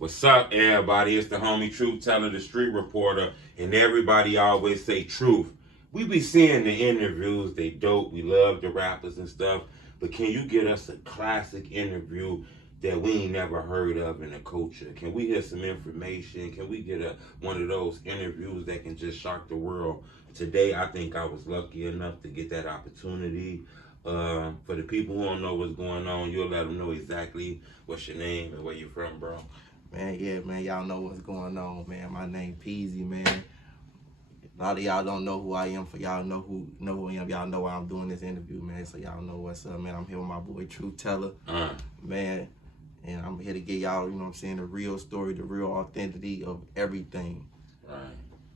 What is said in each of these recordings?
What's up, everybody? It's the homie Truth Teller, the street reporter, and everybody always say truth. We be seeing the interviews, they dope. We love the rappers and stuff, but can you get us a classic interview that we ain't never heard of in the culture? Can we hear some information? Can we get one of those interviews that can just shock the world? Today, I think I was lucky enough to get that opportunity. For the people who don't know what's going on, you'll let them know exactly what's your name and where you from, bro. Man, yeah, man, y'all know what's going on, man. My name Peasy, man. A lot of y'all don't know who I am. For y'all know who I am, y'all know why I'm doing this interview, man. So y'all know what's up, man. I'm here with my boy Truth Teller, man. And I'm here to get y'all, you know what I'm saying, the real story, the real authenticity of everything. Right,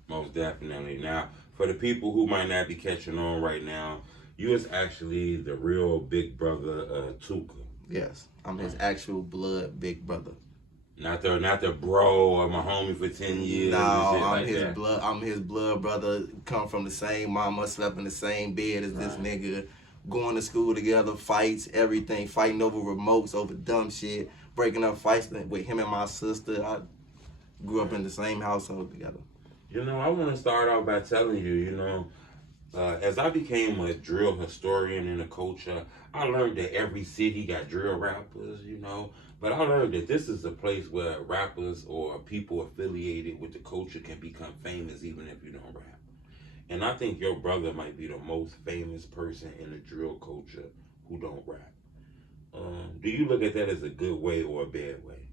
most definitely. Now, for the people who might not be catching on right now, you is actually the real big brother Tooka. Yes, I'm his actual blood big brother. Not the bro or my homie for 10 years. No, I'm his blood. I'm his blood brother. Come from the same mama, slept in the same bed as this nigga. Going to school together, fights, everything. Fighting over remotes, over dumb shit. Breaking up fights with him and my sister. I grew up in the same household together. You know, I want to start off by telling you, you know, as I became a drill historian in the culture, I learned that every city got drill rappers, you know. But I learned that this is a place where rappers or people affiliated with the culture can become famous even if you don't rap. And I think your brother might be the most famous person in the drill culture who don't rap. Do you look at that as a good way or a bad way?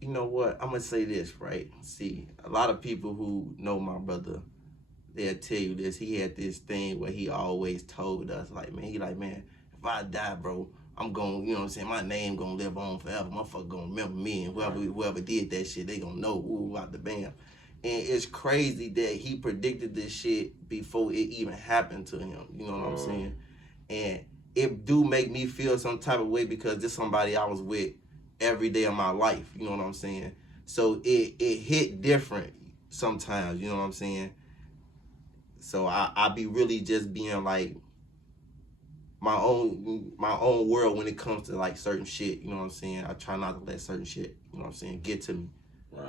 You know what? I'm going to say this, right? See, a lot of people who know my brother, they'll tell you this. He had this thing where he always told us, like, man, if I die, bro, I'm going, you know what I'm saying, my name going to live on forever. Motherfucker going to remember me, and whoever did that shit, they going to know, ooh, out the bam. And it's crazy that he predicted this shit before it even happened to him. You know what I'm saying? And it do make me feel some type of way because this somebody I was with every day of my life. You know what I'm saying? So it hit different sometimes. You know what I'm saying? So I be really just being like my own world when it comes to like certain shit. You know what I'm saying? I try not to let certain shit, you know what I'm saying, get to me. Right.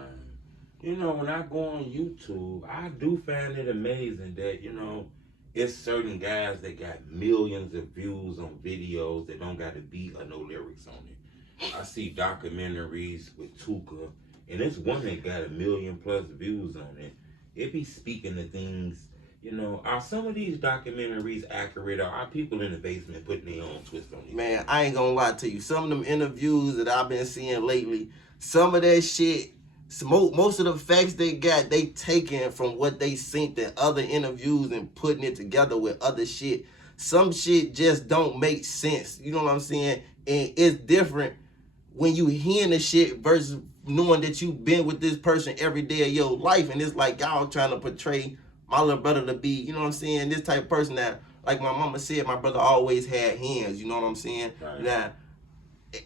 You know, when I go on YouTube, I do find it amazing that, you know, it's certain guys that got millions of views on videos that don't got a beat or no lyrics on it. I see documentaries with Tooka, and it's one that got 1 million+ views on it. It be speaking to things, you know, are some of these documentaries accurate, or are people in the basement putting their own twist on it? Man, I ain't gonna lie to you. Some of them interviews that I've been seeing lately, some of that shit, most of the facts they got, they taken from what they seen in other interviews and putting it together with other shit. Some shit just don't make sense. You know what I'm saying? And it's different when you hearing the shit versus knowing that you've been with this person every day of your life. And it's like y'all trying to portray my little brother to be, you know what I'm saying, this type of person that, like my mama said, my brother always had hands, you know what I'm saying? Right.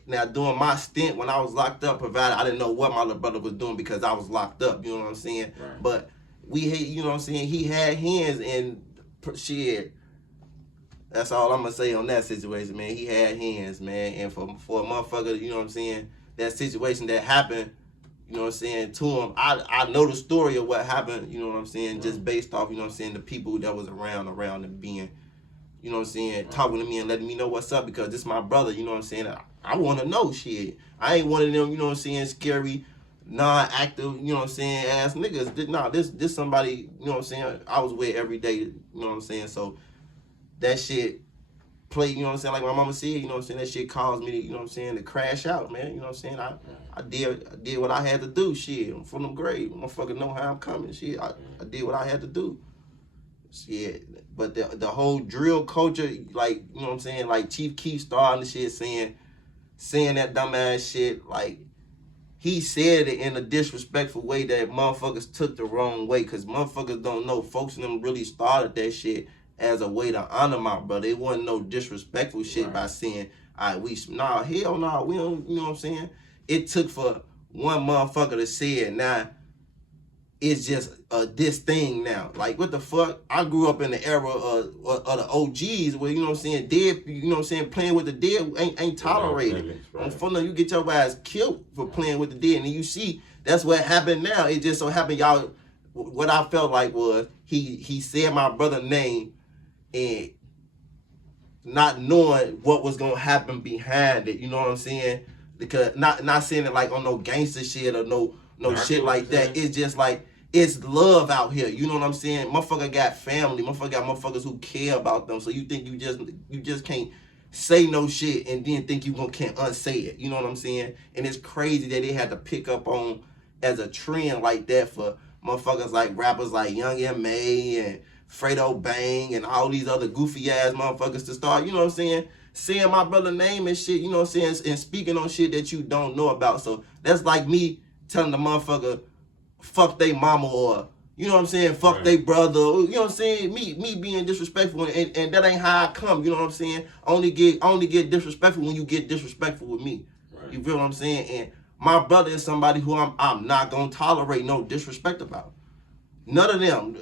Now during my stint when I was locked up, provided I didn't know what my little brother was doing because I was locked up, you know what I'm saying? Right. But you know what I'm saying, he had hands and shit. That's all I'm gonna say on that situation, man. He had hands, man. And for a motherfucker, you know what I'm saying, that situation that happened, you know what I'm saying, to him, I know the story of what happened, you know what I'm saying, just based off, you know what I'm saying, the people that was around and being, you know what I'm saying, talking to me and letting me know what's up because this is my brother, you know what I'm saying. I want to know shit. I ain't one of them, you know what I'm saying, scary, non-active, you know what I'm saying, ass niggas. Nah, this somebody, you know what I'm saying, I was with every day, you know what I'm saying, so that shit play, you know what I'm saying, like my mama said, you know what I'm saying, that shit caused me to, you know what I'm saying, to crash out, man, you know what I'm saying. I did what I had to do, shit. I'm from the grave. Motherfucker know how I'm coming, shit. I did what I had to do. Shit. But the whole drill culture, like, you know what I'm saying, like ChiefKeef starting the shit saying that dumbass shit, like, he said it in a disrespectful way that motherfuckers took the wrong way, because motherfuckers don't know. Folks in them really started that shit as a way to honor my brother. It wasn't no disrespectful shit by saying, hell no, we don't, you know what I'm saying? It took for one motherfucker to say it. Now, it's just this thing now. Like, what the fuck? I grew up in the era of the OGs where, you know what I'm saying, dead, you know what I'm saying, playing with the dead ain't tolerated. On phone, you get your ass killed for playing with the dead. And you see, that's what happened now. It just so happened, y'all, what I felt like was he said my brother's name and not knowing what was gonna happen behind it, you know what I'm saying? Because not saying it like on no gangster shit or no shit like that. It's just like, it's love out here, you know what I'm saying? Motherfucker got family, motherfucker got motherfuckers who care about them. So you think you just can't say no shit and then think you can't unsay it, you know what I'm saying? And it's crazy that they had to pick up on as a trend like that for motherfuckers like rappers like Young M.A. and Fredo Bang and all these other goofy ass motherfuckers to start, you know what I'm saying, saying my brother's name and shit, you know what I'm saying, and speaking on shit that you don't know about. So that's like me telling the motherfucker, fuck they mama, or, you know what I'm saying, fuck they brother, you know what I'm saying, me being disrespectful, and that ain't how I come, you know what I'm saying. I only get disrespectful when you get disrespectful with me. You feel what I'm saying? And my brother is somebody who I'm not gonna tolerate no disrespect about. None of them.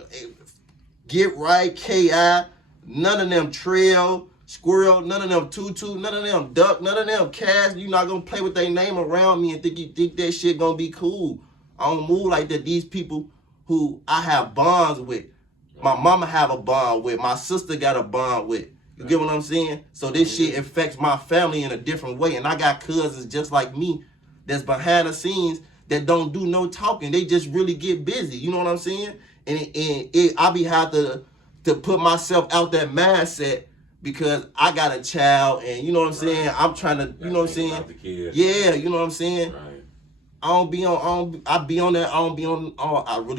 Get Right, K.I., none of them Trail, Squirrel, none of them Tutu, none of them Duck, none of them Cash. You not gonna play with their name around me and think that shit gonna be cool. I don't move like that. These people who I have bonds with, my mama have a bond with, my sister got a bond with. You get what I'm saying? So this shit affects my family in a different way. And I got cousins just like me that's behind the scenes that don't do no talking. They just really get busy. You know what I'm saying? And I be have to put myself out that mindset because I got a child and, you know what I'm saying, I'm trying to, you know what I'm saying? Yeah, you know what I'm saying? I really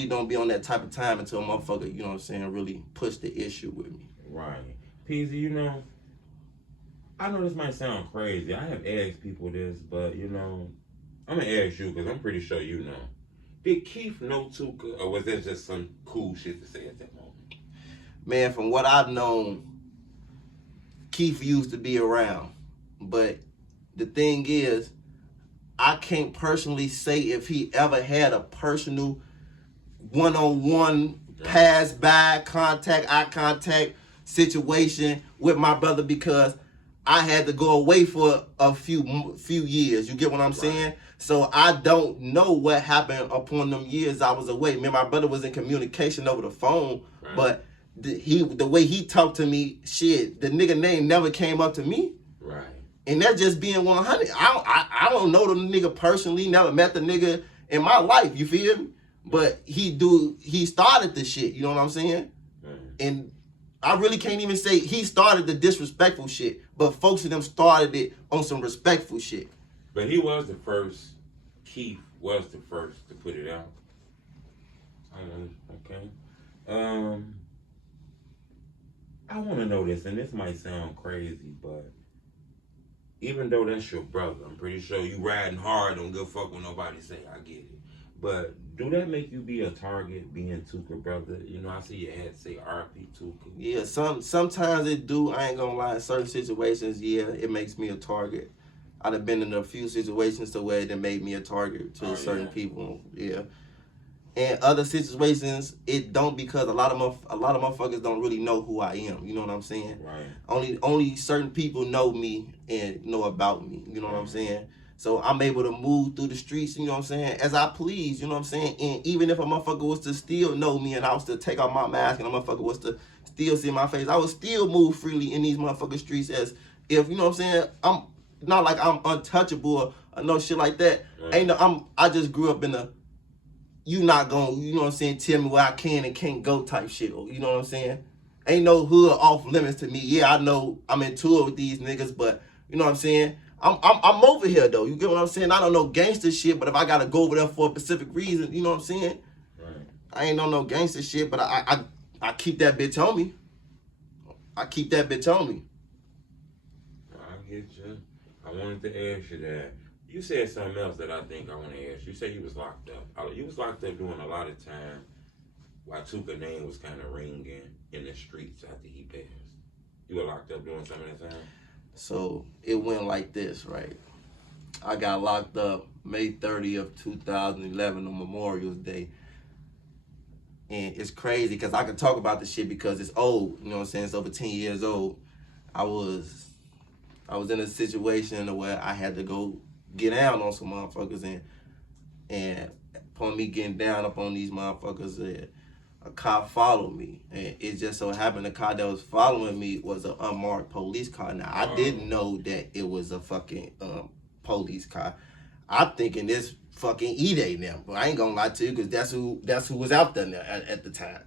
don't be on that type of time until a motherfucker, you know what I'm saying, really push the issue with me. Right. Peasy, you know, I know this might sound crazy. I have asked people this, but, you know, I'm going to ask you because I'm pretty sure you know. Did Keef know Tooka, or was that just some cool shit to say at that moment? Man, from what I've known, Keef used to be around. But the thing is, I can't personally say if he ever had a personal one-on-one pass-by contact, eye contact situation with my brother because I had to go away for a few years. You get what I'm saying? So I don't know what happened upon them years I was away. Man, my brother was in communication over the phone, but the way he talked to me, shit, the nigga name never came up to me. Right. And that's just being 100. I don't know the nigga personally, never met the nigga in my life, you feel me? But he started the shit, you know what I'm saying? And I really can't even say he started the disrespectful shit, but folks of them started it on some respectful shit. But he was the first, Keef was the first to put it out. Okay. I want to know this, and this might sound crazy, but even though that's your brother, I'm pretty sure you riding hard, don't give a fuck what nobody say, I get it. But do that make you be a target, being Tooka brother? You know, I see your head say RP Tooka. Yeah, sometimes it do. I ain't gonna lie. In certain situations, yeah, it makes me a target. I'd have been in a few situations to where it made me a target to certain people. Yeah. And other situations, it don't, because a lot of motherfuckers don't really know who I am. You know what I'm saying? Right. Only certain people know me and know about me. You know what I'm saying? So I'm able to move through the streets, you know what I'm saying, as I please, you know what I'm saying? And even if a motherfucker was to still know me and I was to take off my mask and a motherfucker was to still see my face, I would still move freely in these motherfucking streets as if, you know what I'm saying, I'm not like I'm untouchable or no shit like that. Right. I just grew up in a, you not gonna, you know what I'm saying, tell me where I can and can't go type shit, you know what I'm saying? Ain't no hood off limits to me. Yeah, I know I'm in tour with these niggas, but you know what I'm saying? I'm over here though. You get what I'm saying? I don't know gangster shit, but if I gotta go over there for a specific reason, you know what I'm saying? Right. I ain't know no gangster shit, but I keep that bitch on me. I keep that bitch on me. I get you. I wanted to ask you that. You said something else that I think I want to ask. You said you was locked up. You was locked up doing a lot of time while Tooka's name was kind of ringing in the streets after he passed. You were locked up doing some of that time? So it went like this, right? I got locked up May 30th, 2011 on Memorial Day. And it's crazy because I can talk about the shit because it's old. You know what I'm saying? It's over 10 years old. I was in a situation where I had to go get down on some motherfuckers, and upon me getting down up on these motherfuckers, a cop followed me, and it just so happened the car that was following me was an unmarked police car. Now I didn't know that it was a fucking police car. I'm thinking this fucking E-Day now, but I ain't gonna lie to you because that's who was out there now at the time.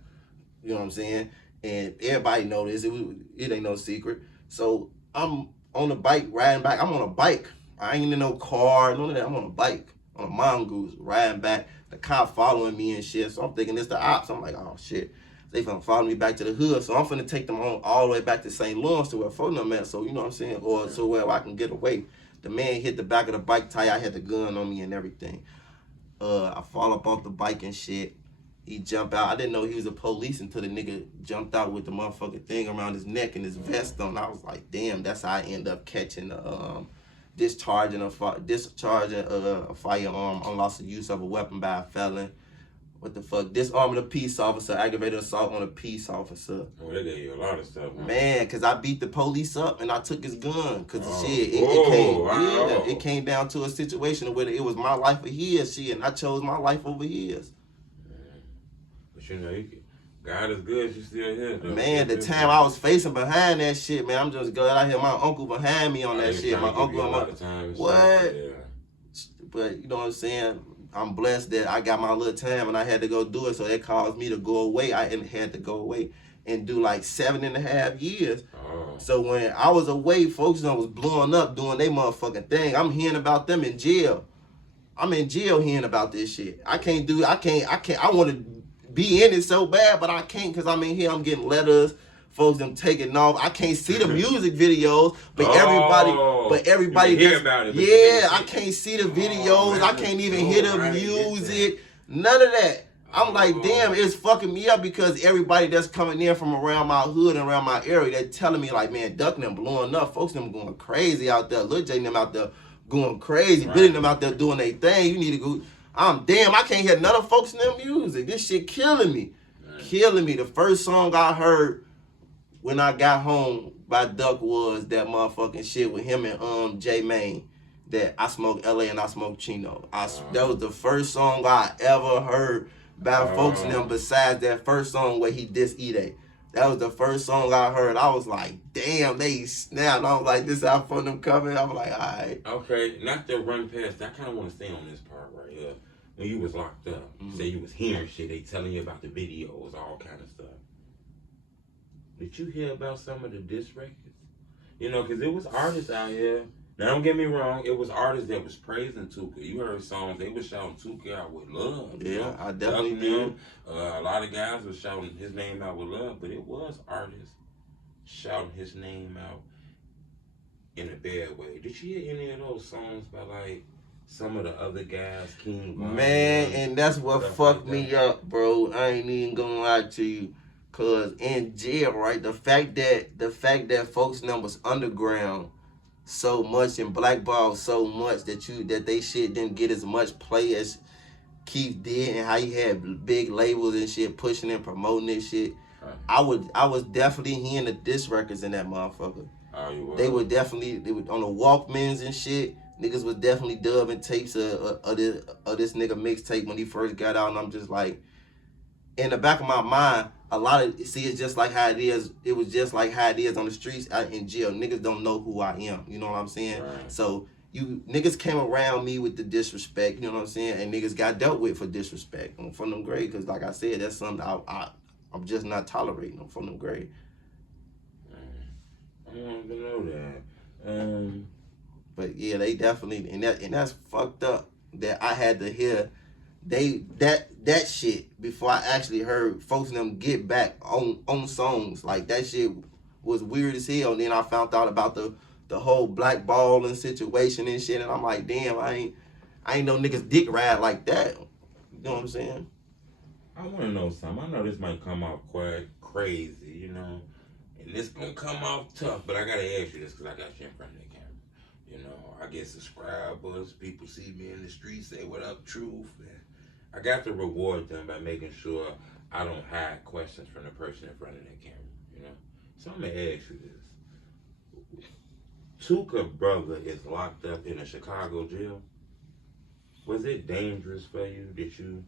You know what I'm saying? And everybody know this. It ain't no secret. So I'm on a bike riding back. I'm on a bike. I ain't in no car, none of that. I'm on a bike on a mongoose riding back. The cop following me and shit. So I'm thinking it's the ops. I'm like, oh shit. They finna follow me back to the hood. So I'm finna take them on all the way back to St. Lawrence to where phone them at. So you know what I'm saying? Or so where I can get away. The man hit the back of the bike tire. I had the gun on me and everything. I fall up off the bike and shit. He jumped out. I didn't know he was a police until the nigga jumped out with the motherfucking thing around his neck and his vest on. I was like, damn, that's how I end up catching discharging a firearm on loss of use of a weapon by a felon. What the fuck? Disarming a peace officer, aggravated assault on a peace officer. Oh, they gave you a lot of stuff, man. Cause I beat the police up and I took his gun. Cause it came down to a situation where it was my life or his, and I chose my life over his. But you know, God is good. You still here, though. Man, the time I was facing behind that shit, man, I'm just glad I had my uncle behind me on that shit. My uncle on my what? Yeah. But you know what I'm saying? I'm blessed that I got my little time and I had to go do it, so that caused me to go away. I had to go away and do like 7.5 years. Oh. So when I was away, folks was blowing up doing their motherfucking thing. I'm hearing about them in jail. I'm in jail hearing about this shit. I want to be in it so bad, but I can't because I'm in here. I'm getting letters. Folks them taking off. I can't see the music videos, but everybody hear about it. Yeah, I can't see the videos. I can't even hear the music. None of that. I'm like, damn, it's fucking me up because everybody that's coming in from around my hood and around my area, they're telling me like, man, Duck them blowing up. Folks them going crazy out there. LilJay them out there going crazy. Right. Billy them out there doing their thing. You need to go. I can't hear none of folks in their music. This shit killing me. Right. Killing me. The first song I heard when I got home by Duck was that motherfucking shit with him and J Main, that I smoke LA and I smoke Chino. That was the first song I ever heard by folks in them besides that first song where he dissed E-Day. That was the first song I heard. I was like, damn, they snapped. I was like, this how fun them coming. I'm like, all right. Okay, not to run past. I kind of want to stay on this part right here. When you was locked up, you say you was hearing shit. They telling you about the videos, all kind of stuff. Did you hear about some of the diss records? You know, because it was artists out here. Now, don't get me wrong. It was artists that was praising Tooka. You heard songs. They was shouting Tooka out with love. Yeah, you know? I definitely did. A lot of guys was shouting his name out with love, but it was artists shouting his name out in a bad way. Did you hear any of those songs by, like, some of the other guys, KingVon? Man, and that's what fucked me up, bro. I ain't even gonna lie to you. Cause in jail, right, the fact that folks numbers underground so much and blackballed so much that they shit didn't get as much play as Keef did, and how he had big labels and shit pushing and promoting this shit. Right. I was definitely hearing the diss records in that motherfucker. Oh, you were? They were on the Walkmans and shit. Niggas was definitely dubbing tapes of this nigga mixtape when he first got out, and I'm just like, in the back of my mind, it's just like how it is. It was just like how it is on the streets out in jail. Niggas don't know who I am. You know what I'm saying? Right. So niggas came around me with the disrespect. You know what I'm saying? And niggas got dealt with for disrespect from them grade. Because like I said, that's something I'm just not tolerating from them grade. I don't even know that. But yeah, they definitely and that's fucked up that I had to hear that shit before I actually heard folks in them get back on songs. Like that shit was weird as hell. And then I found out about the whole blackballing situation and shit, and I'm like, damn, I ain't no niggas dick ride like that. You know what I'm saying? I want to know something. I know this might come off quite crazy, you know, and this gonna come off tough, but I gotta ask you this because I got you in front of the camera. You know, I get subscribers, people see me in the streets, say what up, truth. And I got to reward them by making sure I don't hide questions from the person in front of that camera, you know? So I'm gonna ask you this. Tooka brother is locked up in a Chicago jail. Was it dangerous for you? Did you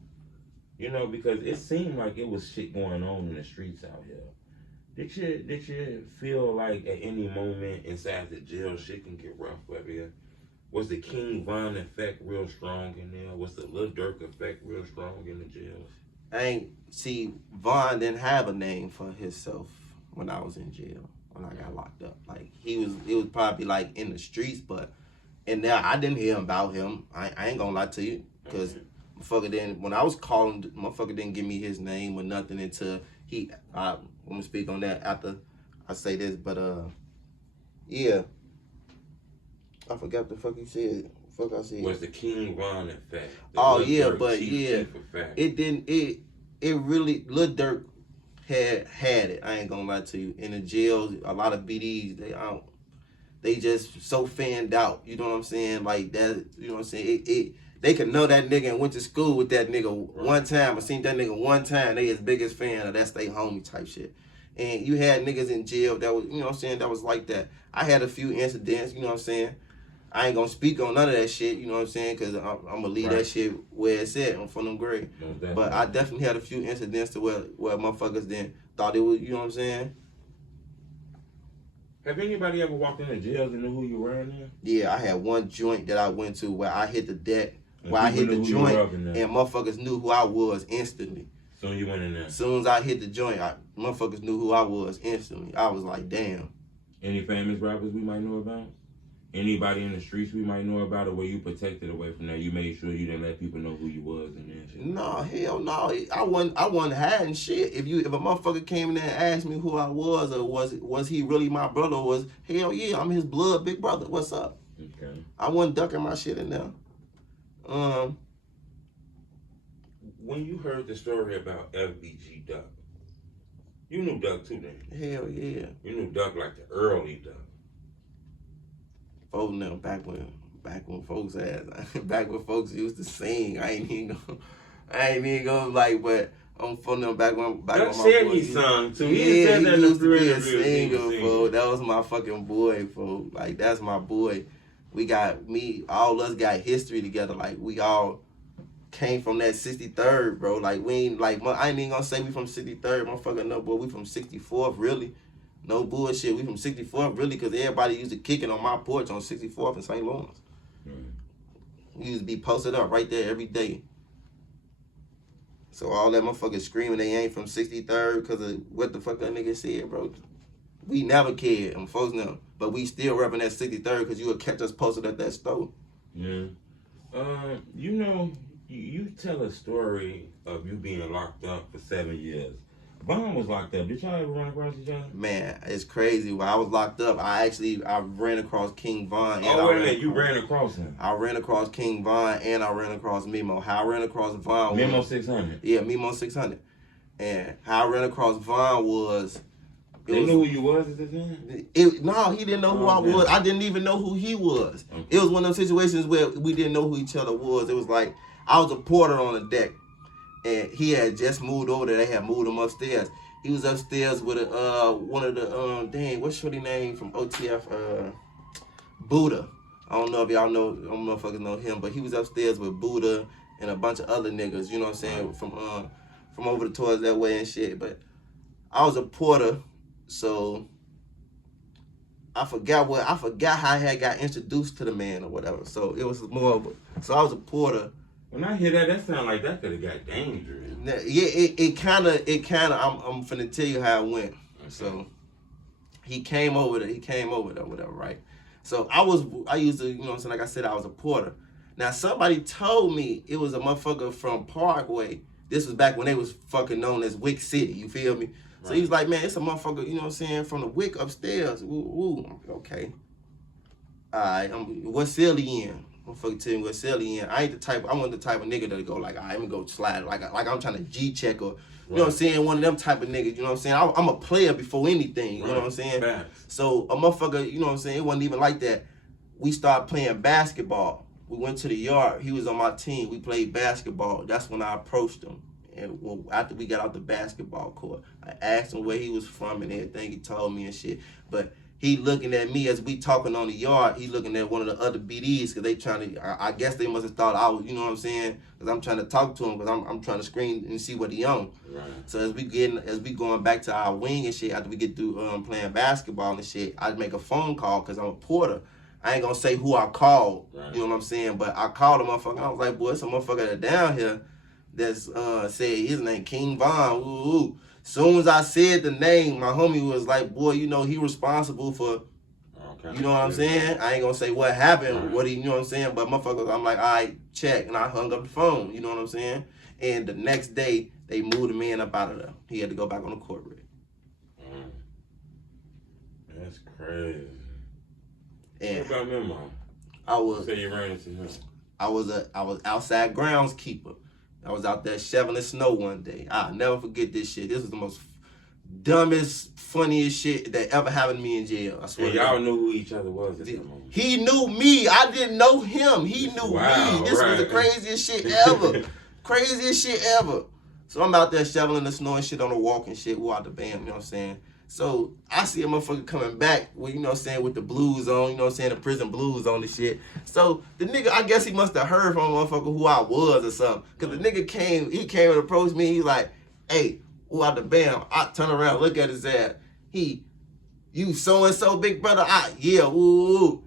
know, because it seemed like it was shit going on in the streets out here. Did you feel like at any moment inside the jail shit can get rough for you? Was the KingVon effect real strong in there? Was the LilJay effect real strong in the jails? See, Von didn't have a name for himself when I was in jail, when I got locked up. Like, it was probably like in the streets, but and now I didn't hear about him. I ain't gonna lie to you, because motherfucker didn't, when I was calling, motherfucker didn't give me his name or nothing until I'm gonna speak on that after I say this, but yeah. I forgot the fuck he said. Fuck I said. Was the KingVon effect? Oh yeah, but yeah, it didn't. It really, LilJay had it. I ain't gonna lie to you. In the jails, a lot of BDs they just so fanned out. You know what I'm saying? Like that. You know what I'm saying? They could know that nigga and went to school with that nigga one time. I seen that nigga one time. They his biggest fan of that's they homie type shit. And you had niggas in jail that was, you know what I'm saying, that was like that. I had a few incidents. You know what I'm saying? I ain't gonna speak on none of that shit, you know what I'm saying? Because I'm gonna leave that shit where it's at. I'm from them grade. But I definitely had a few incidents to where motherfuckers then thought it was, you know what I'm saying? Have anybody ever walked into jails and knew who you were in there? Yeah, I had one joint that I went to where I hit the deck, where I hit the joint, and motherfuckers knew who I was instantly. Soon you went in there? As soon as I hit the joint, motherfuckers knew who I was instantly. I was like, damn. Any famous rappers we might know about? Anybody in the streets we might know about, or were you protected away from that? You made sure you didn't let people know who you was and that shit? No, hell no. I wasn't hiding shit. If a motherfucker came in there and asked me who I was, or was he really my brother, or was, hell yeah, I'm his blood big brother. What's up? Okay. I wasn't ducking my shit in there. When you heard the story about FBGDuck, you knew Duck too then? Hell yeah. You knew Duck like the early Duck. Folks now, back when folks back when folks used to sing, I ain't even gonna like, but I'm from them back when my said he sung too. He said that used to be a singer, folks. That was my fucking boy, folks. Like, that's my boy. All us got history together. Like, we all came from that 63rd, bro. Like, we ain't, like, I ain't even gonna say we from 63rd, motherfucker. No, boy, we from 64th, really. No bullshit. We from 64th, really, because everybody used to kick it on my porch on 64th in St. Lawrence. We used to be posted up right there every day. So all that motherfuckers screaming they ain't from 63rd because of what the fuck that nigga said, bro. We never cared, and folks know. But we still repping that 63rd because you would catch us posted at that store. Yeah. You know, you tell a story of you being locked up for 7 years. Von was locked up. Did y'all ever run across each other? Man, it's crazy. When I was locked up, I ran across KingVon. Oh, wait a minute. You ran across him? I ran across KingVon and I ran across Memo. How I ran across Von was... Memo600? Yeah, Memo600. And how I ran across Von was... They knew who you was at the time? No, he didn't know who I was. I didn't even know who he was. Okay. It was one of those situations where we didn't know who each other was. It was like, I was a porter on the deck. And he had just moved over there. They had moved him upstairs. He was upstairs with one of the what's shorty name from OTF? Buddha. I don't know if y'all know, motherfuckers know him, but he was upstairs with Buddha and a bunch of other niggas. You know what I'm saying? From over towards that way and shit. But I was a porter, so I forgot how I had got introduced to the man or whatever. So it was more of so I was a porter. When I hear that sounds like that could have got dangerous. Yeah, it kind of. I'm finna tell you how it went. Okay. So he came over there, whatever, right? So I used to, you know what I'm saying, like I said, I was a porter. Now somebody told me it was a motherfucker from Parkway. This was back when they was fucking known as Wick City, you feel me? Right. So he was like, man, it's a motherfucker, you know what I'm saying, from the Wick upstairs. Ooh, okay. Alright, what cell he in? Motherfucker tell me what cell he in. I wasn't the type of nigga that'll go like, I'm gonna go slide like I'm trying to G-check or, you know what I'm saying, one of them type of niggas, you know what I'm saying? I'm a player before anything, you know what I'm saying? Right. So a motherfucker, you know what I'm saying, it wasn't even like that. We started playing basketball. We went to the yard. He was on my team. We played basketball. That's when I approached him. And after we got out the basketball court, I asked him where he was from and everything. He told me and shit. But he looking at me as we talking on the yard. He looking at one of the other BDs because they trying to. I guess they must have thought I was, you know what I'm saying? Because I'm trying to talk to him because I'm trying to screen and see what he on. Right. So as we going back to our wing and shit, after we get through playing basketball and shit, I make a phone call because I'm a porter. I ain't gonna say who I called, right. You know what I'm saying? But I called a motherfucker. I was like, boy, it's a motherfucker that down here that's said his name KingVon. Ooh. Soon as I said the name, my homie was like, boy, you know, he responsible for, you know what I'm saying? I ain't gonna say what happened, right. What he, you know what I'm saying? But motherfucker, I'm like, all right, check. And I hung up the phone, you know what I'm saying? And the next day, they moved the man up out of there. He had to go back on the court rig. That's crazy. And what about Memo? You say you ran into him. I was outside groundskeeper. I was out there shoveling snow one day. I'll never forget this shit. This was the most dumbest, funniest shit that ever happened to me in jail. I swear. And y'all knew who each other was at that moment. He knew me. I didn't know him. He knew me. This was the craziest shit ever. Craziest shit ever. So I'm out there shoveling the snow and shit on the walk and shit. We're out the band, you know what I'm saying? So I see a motherfucker coming back with, you know what I'm saying, with the blues on, you know what I'm saying, the prison blues on and shit. So the nigga, I guess he must have heard from a motherfucker who I was or something. Cause the nigga came and approached me. He's like, hey, who out the band? I turn around, look at his ass. You so-and-so, big brother? Yeah, woo.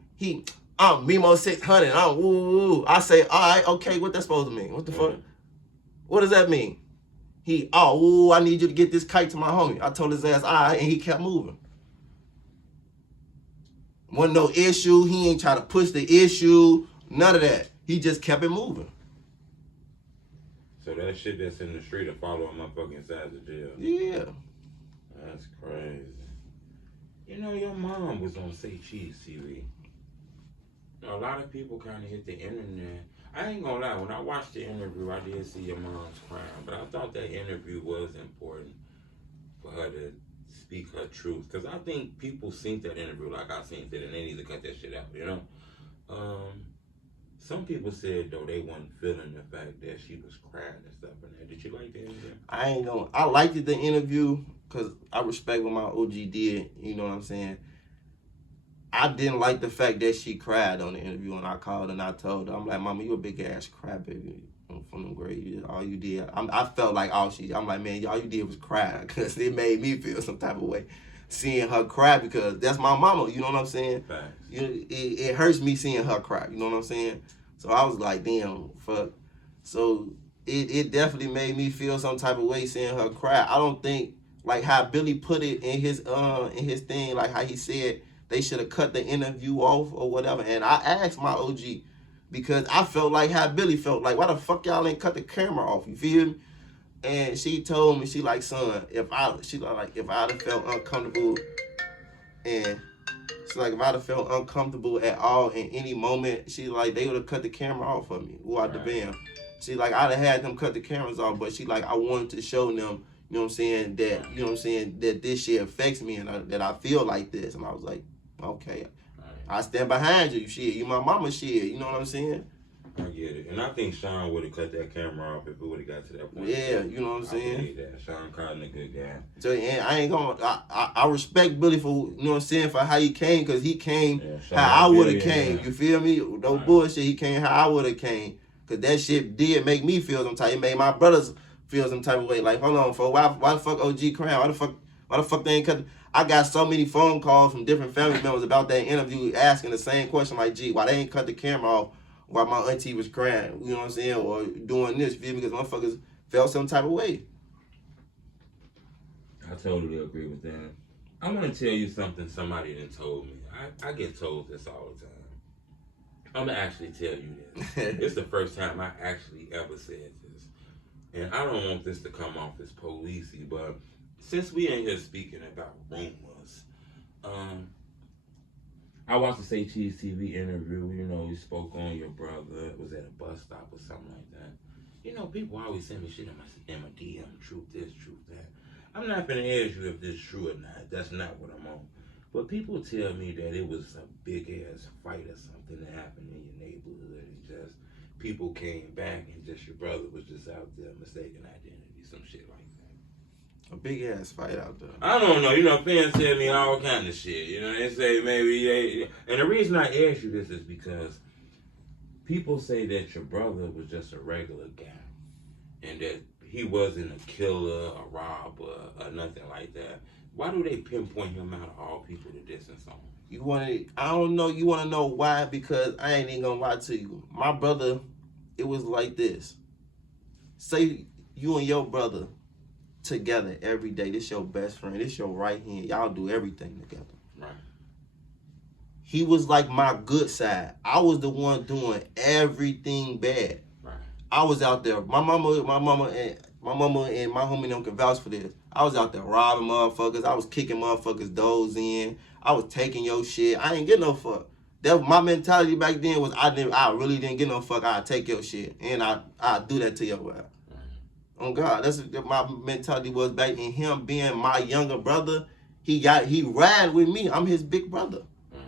I'm Memo600. I'm woo. I say, all right, okay, what that supposed to mean? What the fuck? What does that mean? I need you to get this kite to my homie. I told his ass, all right, and he kept moving. Wasn't no issue. He ain't try to push the issue. None of that. He just kept it moving. So that shit that's in the street will follow a motherfucker inside the jail. Yeah. That's crazy. You know, your mom was on ChiefKeef TV. You know, a lot of people kind of hit the internet. I ain't gonna lie, when I watched the interview, I did see your mom's crying, but I thought that interview was important for her to speak her truth. Because I think people seen that interview like I seen it, and they need to cut that shit out, you know? Some people said, though, they wasn't feeling the fact that she was crying and stuff in there. Did you like the interview? I liked the interview because I respect what my OG did, you know what I'm saying? I didn't like the fact that she cried on the interview, and I called and I told her, I'm like, Mama, you a big ass crybaby from them grades. All you did, I felt like I'm like, man, all you did was cry, because it made me feel some type of way seeing her cry, because that's my mama, you know what I'm saying? Right. You know, it hurts me seeing her cry, you know what I'm saying? So I was like, damn, fuck. So it definitely made me feel some type of way seeing her cry. I don't think, like how Billy put it in his thing, like how he said, they should have cut the interview off or whatever. And I asked my OG, because I felt like how Billy felt. Like, why the fuck y'all ain't cut the camera off? You feel me? And she told me, she like, son, if I'd have felt uncomfortable, and she's like, if I'd have felt uncomfortable at all in any moment, she like, they would have cut the camera off for me. Who out the band. She like, I'd have had them cut the cameras off, but she like, I wanted to show them, you know what I'm saying, that, you know what I'm saying, that this shit affects me and that I feel like this. And I was like, okay, I stand behind you, shit. You my mama, shit. You know what I'm saying? I get it. And I think Sean would have cut that camera off if it would have got to that point. Yeah, you know what I'm saying? I believe that. Sean Cotton a good guy. So, and I ain't gonna, I respect Billy for, you know what I'm saying, for how he came, because he came how I would have came. You feel me? No bullshit. He came how I would have came. Because that shit did make me feel some type. It made my brothers feel some type of way. Like, hold on, for why the fuck OG Crown? Why the fuck they ain't cut? I got so many phone calls from different family members about that interview asking the same question, like, gee, why they ain't cut the camera off while my auntie was crying, you know what I'm saying, or doing this, feel me, because motherfuckers felt some type of way. I totally agree with that. I want to tell you something somebody done told me. I get told this all the time. I'm going to actually tell you this. It's the first time I actually ever said this. And I don't want this to come off as policey, but since we ain't here speaking about rumors, I watched the ChiefKeef TV interview. You know, you spoke on your brother. It was at a bus stop or something like that. You know, people always send me shit in my DM. Truth this, truth that. I'm not going to ask you if this is true or not. That's not what I'm on. But people tell me that it was a big-ass fight or something that happened in your neighborhood. And just people came back and just your brother was just out there mistaken identity, some shit like that. A big ass fight out there. I don't know. You know, fans tell me all kind of shit. You know, they say maybe they. And the reason I ask you this is because people say that your brother was just a regular guy, and that he wasn't a killer, a robber, or nothing like that. Why do they pinpoint him out of all people to distance on? You want to? I don't know. You want to know why? Because I ain't even gonna lie to you. My brother, it was like this. Say you and your brother together every day. This your best friend. This your right hand. Y'all do everything together. Right. He was like my good side. I was the one doing everything bad. Right. I was out there. My mama and my homie them can vouch for this. I was out there robbing motherfuckers. I was kicking motherfuckers' doors in. I was taking your shit. I ain't get no fuck. That my mentality back then was I really didn't get no fuck. I'd take your shit and I do that to your ass. Oh God, that's what my mentality was back. And him being my younger brother, he ride with me. I'm his big brother.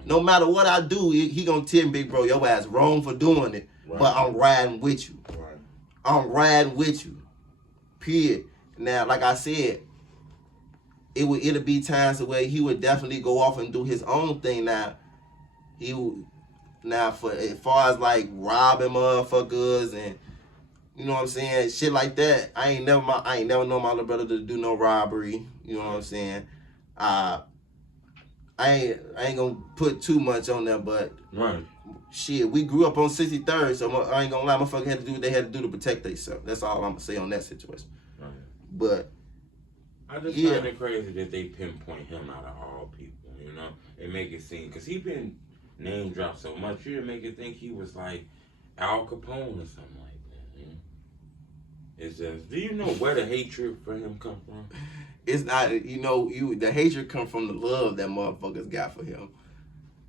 No matter what I do, he gonna tell me, big bro, your ass wrong for doing it. Right. But I'm riding with you. Right. I'm riding with you. Period. Now, like I said, it'll be times where he would definitely go off and do his own thing. Now for as far as like robbing motherfuckers and you know what I'm saying, shit like that, I ain't never known my little brother to do no robbery. You know what I'm saying? I ain't gonna put too much on there, but right. Shit, we grew up on 63rd, so I ain't gonna lie, motherfucker had to do what they had to do to protect themselves. That's all I'm gonna say on that situation. Right. But I just find it crazy that they pinpoint him out of all people, you know, and make it seem, because he been name dropped so much, you make it think he was like Al Capone or something like that. You know? It's just, do you know where the hatred for him come from? It's not, the hatred come from the love that motherfuckers got for him.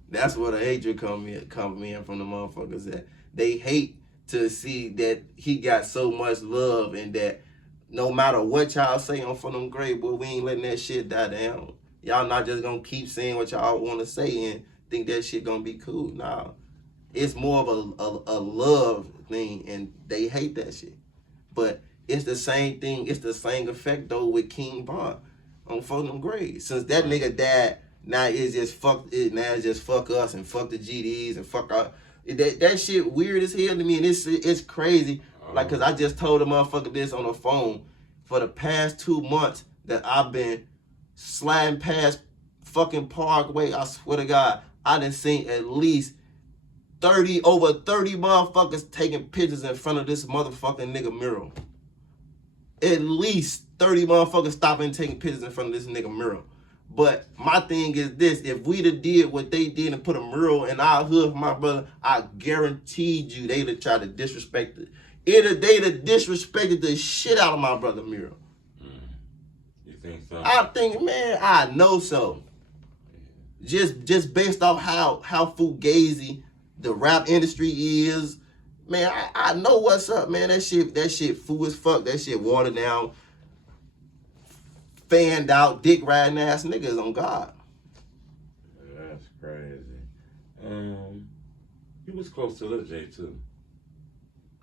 That's where the hatred come in from the motherfuckers that they hate to see that he got so much love and that no matter what y'all say on For Them Grave, boy, we ain't letting that shit die down. Y'all not just gonna keep saying what y'all want to say and think that shit gonna be cool. Nah, it's more of a love thing and they hate that shit. But it's the same thing. It's the same effect though with KingVon on For Them Grave. Since that nigga died, now it's just fuck it. Now it's just fuck us and fuck the GDs and fuck our. That shit weird as hell to me, and it's crazy. Like, cause I just told a motherfucker this on the phone. For the past 2 months that I've been sliding past fucking Parkway, I swear to God, I done seen at least over 30 motherfuckers taking pictures in front of this motherfucking nigga mural. At least 30 motherfuckers stopping and taking pictures in front of this nigga mural. But my thing is this, if we'd have did what they did and put a mural in our hood for my brother, I guaranteed you they'd have tried to disrespect it. They'd have disrespected the shit out of my brother mural. You think so? I think, man, I know so. Just based off how fugazi the rap industry is, man, I know what's up, man. That shit fool as fuck. That shit watered down, fanned out, dick riding ass niggas on God. That's crazy. You was close to LilJay too.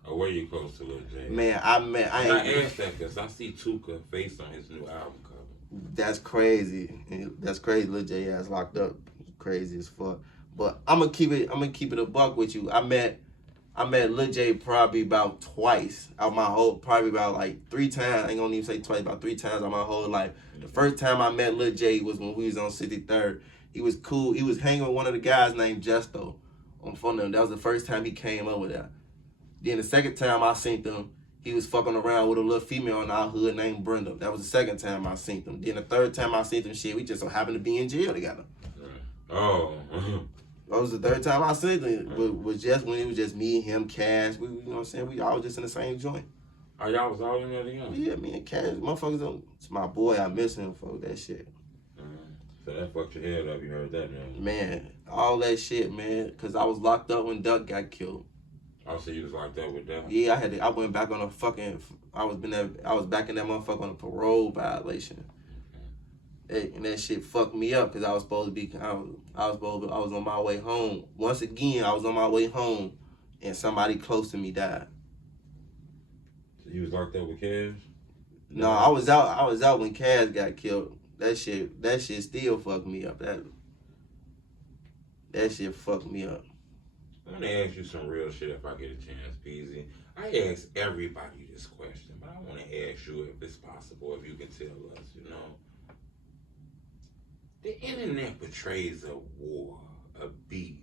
Or were you close to LilJay? Man, I asked that because I see Tooka face on his new album cover. That's crazy. That's crazy. LilJay ass locked up. Crazy as fuck. But I'm gonna keep it a buck with you. I met LilJay probably about twice out my whole, probably about like 3 times. I ain't gonna even say twice, about 3 times out my whole life. The first time I met LilJay was when we was on 63rd. He was cool. He was hanging with one of the guys named Justo on phone. That was the first time he came over there. Then the second time I seen them, he was fucking around with a little female in our hood named Brenda. That was the second time I seen them. Then the third time I seen them, shit, we just so happened to be in jail together. Oh. That was the third time I seen them. Was just when it was just me, him, Cash. We, you know what I'm saying? We all just in the same joint. Oh, y'all was all in there together? Yeah, me and Cash, motherfuckers. It's my boy. I miss him for that shit. So that fucked your head up. You heard that, man? All that shit, man. Cause I was locked up when Duck got killed. Oh, so you was locked up with Duck? Yeah, I went back on a fucking. I was back in that motherfucker on a parole violation. And that shit fucked me up because I was supposed to be. I was on my way home. Once again, I was on my way home, and somebody close to me died. So you was locked up with Cash? No, I was out when Cash got killed. That shit still fucked me up. That shit fucked me up. I want to ask you some real shit if I get a chance, PZ. I ask everybody this question, but I want to ask you if it's possible, if you can tell us, you know. The internet portrays a war, a beef,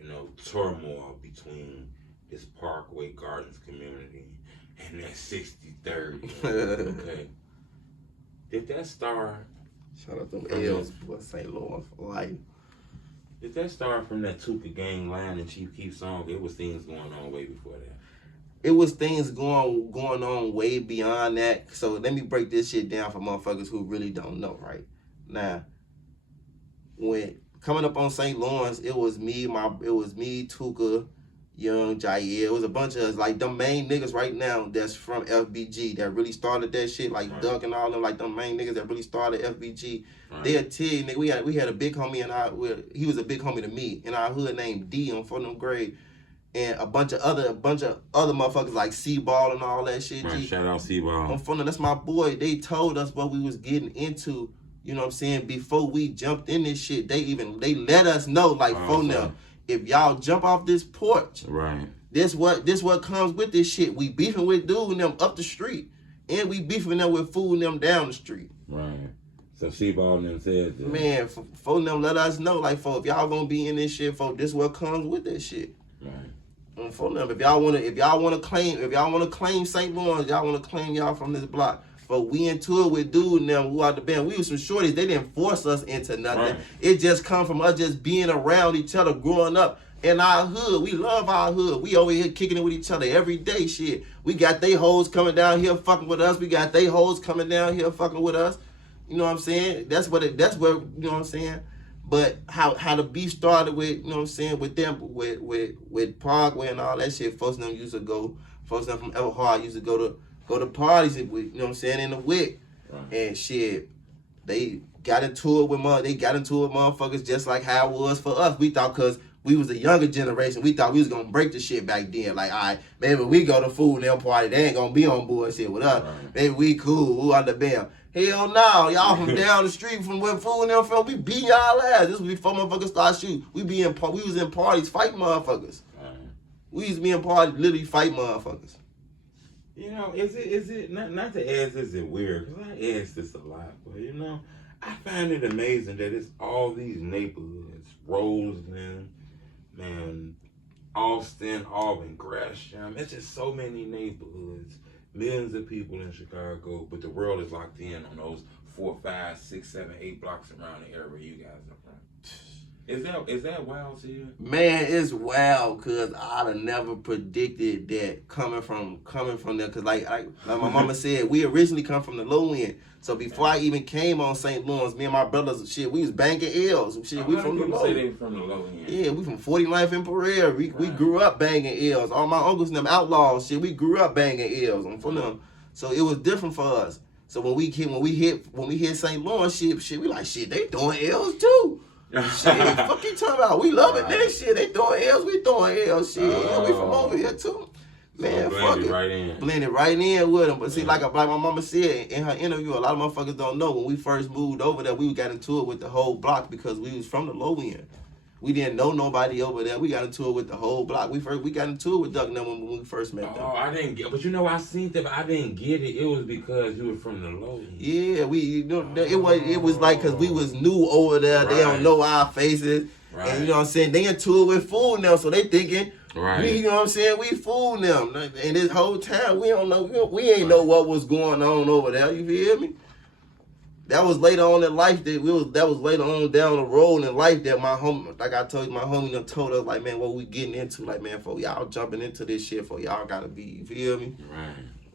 you know, turmoil between this Parkway Gardens community and that 63rd. Okay. Did that start? Shout out them L's, boy, St. Louis for life. Did that start from that Tooka gang line and ChiefKeef song? It was things going on way before that. It was things going on way beyond that. So let me break this shit down for motherfuckers who really don't know, right? Now, when coming up on St. Lawrence, it was me, Tooka, Young, Jair. It was a bunch of us, like them main niggas right now that's from FBG that really started that shit, like right. Duck and all them, like them main niggas that really started FBG. Right. They'll tell you, nigga, we had a big homie in our, he was a big homie to me in our hood named D on 4th grade, and a bunch of other motherfuckers like C-Ball and all that shit. Right, shout out C-Ball. On 4th, that's my boy. They told us what we was getting into. You know what I'm saying? Before we jumped in this shit, they let us know, like, now, if y'all jump off this porch, right? This what comes with this shit. We beefing with dude and them up the street, and we beefing them with fool and them down the street. Right. So C-Ball and them said that. Man, for them let us know, like, if y'all gonna be in this shit, this what comes with this shit. Right. And for them, if y'all wanna claim St. Lawrence, y'all wanna claim y'all from this block. But we into it with dude and them who out the band. We was some shorties. They didn't force us into nothing. Right. It just come from us just being around each other, growing up in our hood. We love our hood. We over here kicking it with each other every day. Shit. We got they hoes coming down here fucking with us. We got they hoes coming down here fucking with us. You know what I'm saying? That's where you know what I'm saying? But how the beef started with, you know what I'm saying, with them, with Parkway and all that shit. Folks them used to go, folks them from Everhard used to go to parties, you know what I'm saying, in the WIC. Right. And shit, they got into it with motherfuckers just like how it was for us. We thought, cause we was the younger generation, we thought we was gonna break the shit back then. Like, all right, maybe we go to food and them party, they ain't gonna be on bullshit with us. Right. Maybe we cool, who out the bam. Hell no, y'all from down the street from where food and them from, we beat y'all ass. This was before motherfuckers start shooting. We was in parties fighting motherfuckers. Right. We used to be in parties literally fight motherfuckers. You know, is it not to ask, is it weird? Because I ask this a lot, but you know, I find it amazing that it's all these neighborhoods, Roseland, man, Austin, Auburn, Gresham. It's just so many neighborhoods, millions of people in Chicago, but the world is locked in on those 4, 5, 6, 7, 8 blocks around the area you guys are from. Is that wild to you? Man, it's wild, cause I'd have never predicted that coming from there. Cause like my mama said, we originally come from the low end. So before I even came on St. Lawrence, me and my brothers, shit, we was banking L's. Shit, we from the low. Say they from the low end. Yeah, we from 49th and Pereira. We grew up banging L's. All my uncles and them outlaws, shit, we grew up banging L's. I'm from them. So it was different for us. So when we hit St. Lawrence, shit, we like, shit, they doing L's too. Shit, fuck you talking about? We loving that shit. They throwing L's, we throwing L's. Shit, yeah, we from over here too. Man, so fuck it. Blended right in with them. But see, like my mama said in her interview, a lot of motherfuckers don't know when we first moved over there, we got into it with the whole block because we was from the low end. We didn't know nobody over there. We got into it with the whole block. We got into it with Duck now when we first met them. Oh, I didn't get, but you know, I seen that, but I didn't get it. It was because you were from the low end. Yeah, it was like because we was new over there. Right. They don't know our faces. Right. And you know what I'm saying? They into it with fooling them, so they thinking, right. You know what I'm saying? We fooling them. And this whole time, we don't know, we ain't know what was going on over there. You feel me? That was later on in life that was later on down the road in life that my homie, like I told you, my homie done told us, like, man, what we getting into, like, man, for y'all jumping into this shit, for y'all gotta be, you feel me? Right.